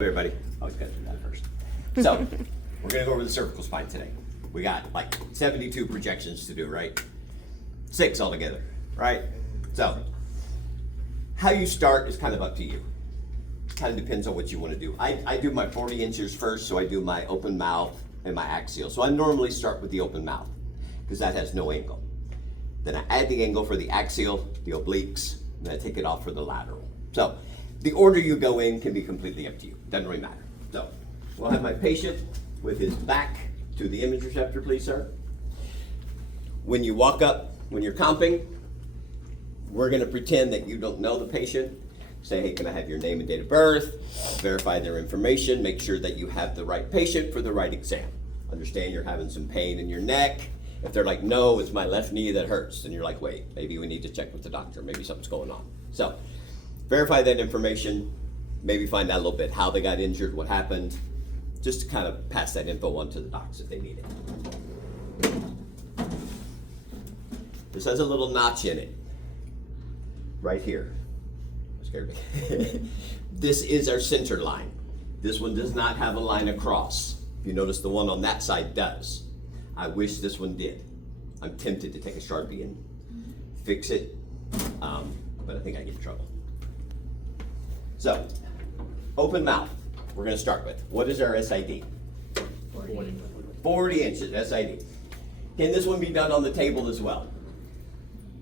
Everybody, always got to do that first. So, we're going to go over the cervical spine today. We got like 72 projections to do, right? 6 altogether, right? So, how you start is kind of up to you. Kind of depends on what you want to do. I do my 40 inches first, so I do my open mouth and my axial. So I normally start with the open mouth because that has no angle. Then I add the angle for the axial, the obliques, and then I take it off for the lateral. So, the order you go in can be completely up to you. Doesn't really matter. So, we'll have my patient with his back to the image receptor, please, sir. When you walk up, when you're comping, we're going to pretend that you don't know the patient. Say, hey, can I have your name and date of birth? Verify their information. Make sure that you have the right patient for the right exam. Understand you're having some pain in your neck. If they're like, no, it's my left knee that hurts, then you're like, wait, maybe we need to check with the doctor. Maybe something's going on. So, verify that information, maybe find out a little bit how they got injured, what happened, just to kind of pass that info on to the docs if they need it. This has a little notch in it, right here. Scared me. This is our center line. This one does not have a line across. If you notice, the one on that side does. I wish this one did. I'm tempted to take a Sharpie and fix it, but I think I get in trouble. So, open mouth, we're going to start with. What is our SID? 40 inches, SID. Can this one be done on the table as well?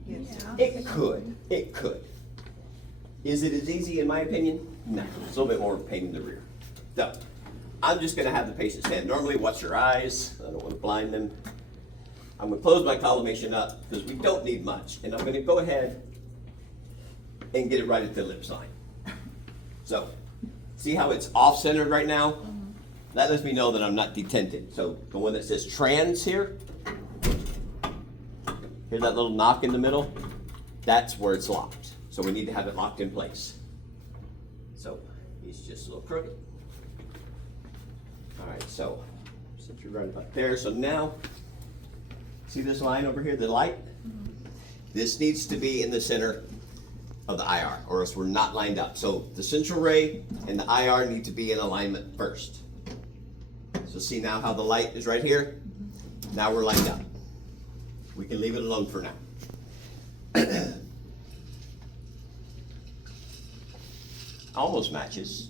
Yes. It could. It could. Is it as easy in my opinion? No. It's a little bit more pain in the rear. So, I'm just going to have the patient stand. Normally, watch your eyes. I don't want to blind them. I'm going to close my collimation up because we don't need much. And I'm going to go ahead and get it right at the lips line. So, see how it's off-centered right now? That lets me know that I'm not detented. So, the one that says trans here, here's that little knock in the middle, that's where it's locked. So we need to have it locked in place. So, he's just a little crooked. All right, so, set you right about there. So now, see this line over here, the light? This needs to be in the center of the IR, or else we're not lined up. So the central ray and the IR need to be in alignment first. So see now how the light is right here? Now we're lined up. We can leave it alone for now. Almost matches.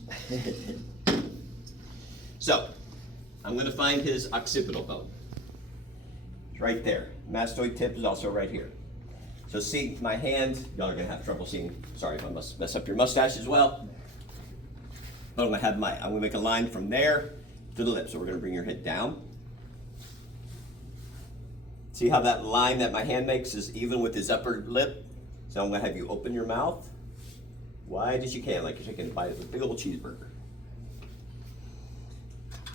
So, I'm going to find his occipital bone. It's right there. Mastoid tip is also right here. So see my hand, y'all are going to have trouble seeing, sorry if I must mess up your mustache as well. But I'm going to make a line from there to the lip. So we're going to bring your head down. See how that line that my hand makes is even with his upper lip? So I'm going to have you open your mouth wide as you can, like you're taking a bite of a big old cheeseburger.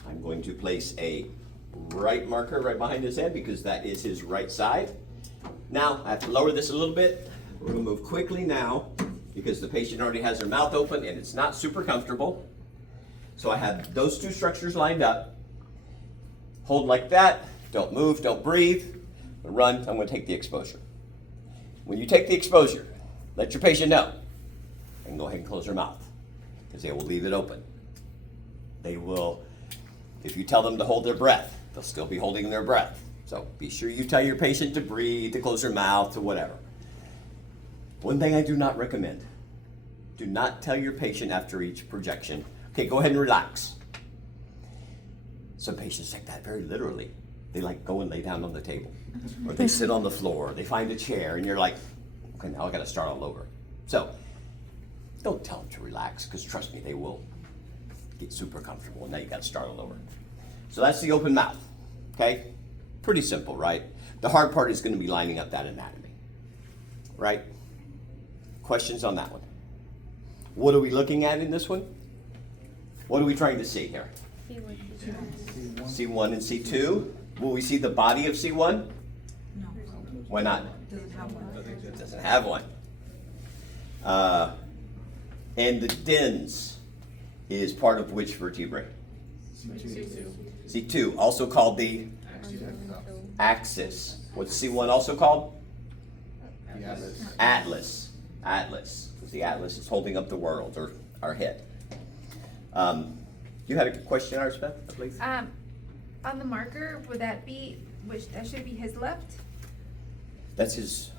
I'm going to place a right marker right behind his head because that is his right side. Now, I have to lower this a little bit. We're going to move quickly now because the patient already has their mouth open and it's not super comfortable. So I have those two structures lined up. Hold like that. Don't move, don't breathe. Run. I'm going to take the exposure. When you take the exposure, let your patient know and go ahead and close their mouth because they will leave it open. They will, if you tell them to hold their breath, they'll still be holding their breath. So be sure you tell your patient to breathe, to close their mouth, to whatever. One thing I do not recommend, do not tell your patient after each projection, okay, go ahead and relax. Some patients take that very literally. They like go and lay down on the table, or they sit on the floor, they find a chair, and you're like, okay, now I gotta start all over. So, don't tell them to relax, because trust me, they will get super comfortable, and now you gotta start all over. So that's the open mouth, okay? Pretty simple, right? The hard part is going to be lining up that anatomy, right? Questions on that one? What are we looking at in this one? What are we trying to see here? C1 and C2. Will we see the body of C1? No. Why not? It doesn't have one. And the dens is part of which vertebrae? C2, also called the axis. What's C1 also called? Atlas. Because the atlas is holding up the world, or our head. You had a question, Beth, I believe? On the marker, would that be, that should be his left? That's his,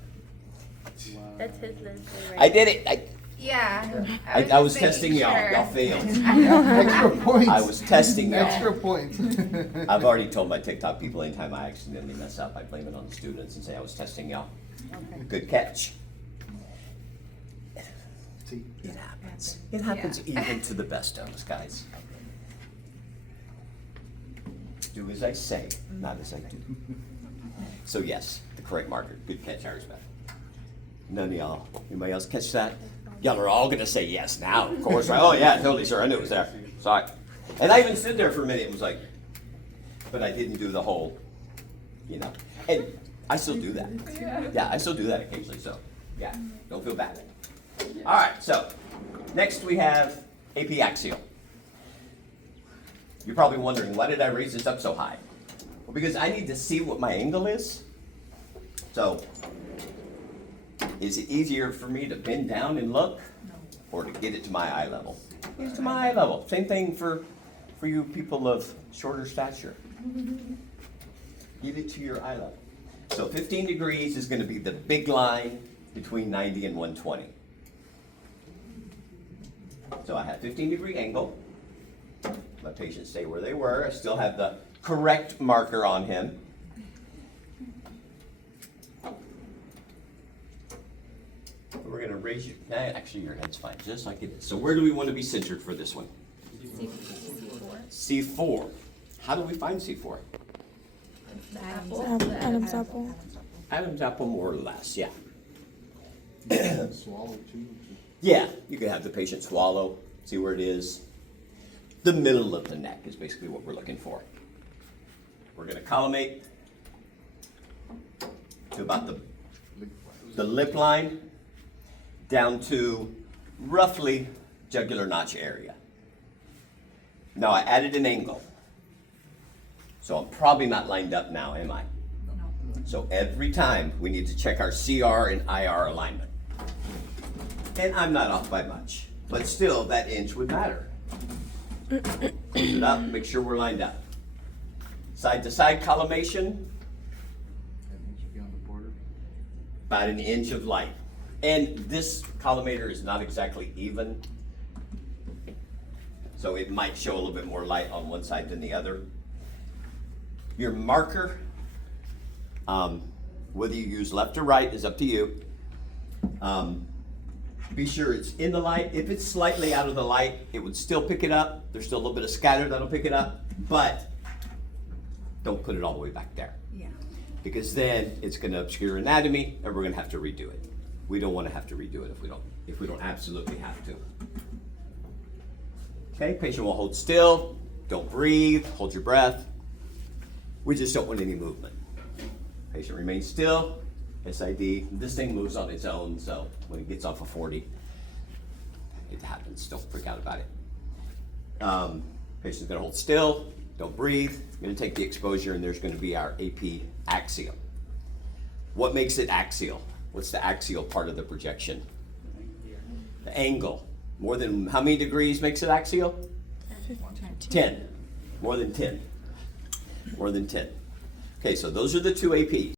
That's his lens. I did it, Yeah. I was just testing making y'all, sure. y'all failed. Extra points. I was testing y'all. Extra points. I've already told my TikTok people anytime I accidentally mess up, I blame it on the students and say I was testing y'all. Good catch. See, It happens. It happens even to the best of us, guys. Do as I say, not as I do. So yes, the correct marker. Good catch, Beth. None of y'all. Anybody else catch that? Y'all are all gonna say yes now, of course. Right? Oh yeah, totally, sir. I knew it was there. Sorry. And I even stood there for a minute. It was like, but I didn't do the whole, you know. And I still do that. Yeah, I still do that occasionally. So yeah, don't feel bad. All right. So next we have AP axial. You're probably wondering, why did I raise this up so high? Well, because I need to see what my angle is. So, is it easier for me to bend down and look, or to get it to my eye level? Get it to my eye level. Same thing for you people of shorter stature. Get it to your eye level. So 15 degrees is going to be the big line between 90 and 120. So I have 15-degree angle. My patients stay where they were. I still have the correct marker on him. We're going to raise you. Actually, your head's fine, just like it is. So where do we want to be centered for this one? C4. How do we find C4? Adam's apple. Adam's apple, more or less, yeah. swallow too. Yeah, you can have the patient swallow, see where it is. The middle of the neck is basically what we're looking for. We're going to collimate to about the lip line down to roughly jugular notch area. Now I added an angle. So I'm probably not lined up now, am I? So every time we need to check our CR and IR alignment. And I'm not off by much, but still that inch would matter. Close it up, make sure we're lined up. Side to side collimation, about an inch of light. And this collimator is not exactly even, so it might show a little bit more light on one side than the other. Your marker, whether you use left or right is up to you. Be sure it's in the light. If it's slightly out of the light, it would still pick it up. There's still a little bit of scatter that'll pick it up, but don't put it all the way back there. Yeah. Because then it's going to obscure anatomy and we're going to have to redo it. We don't want to have to redo it if we don't absolutely have to. Okay, patient will hold still, don't breathe, hold your breath. We just don't want any movement. Patient remains still, SID. This thing moves on its own, so when it gets off of 40, it happens, don't freak out about it. Patient's gonna hold still, don't breathe, gonna take the exposure, and there's gonna be our AP axial. What makes it axial? What's the axial part of the projection? The angle. More than how many degrees makes it axial? 10. More than 10. More than 10. Okay, so those are the two APs.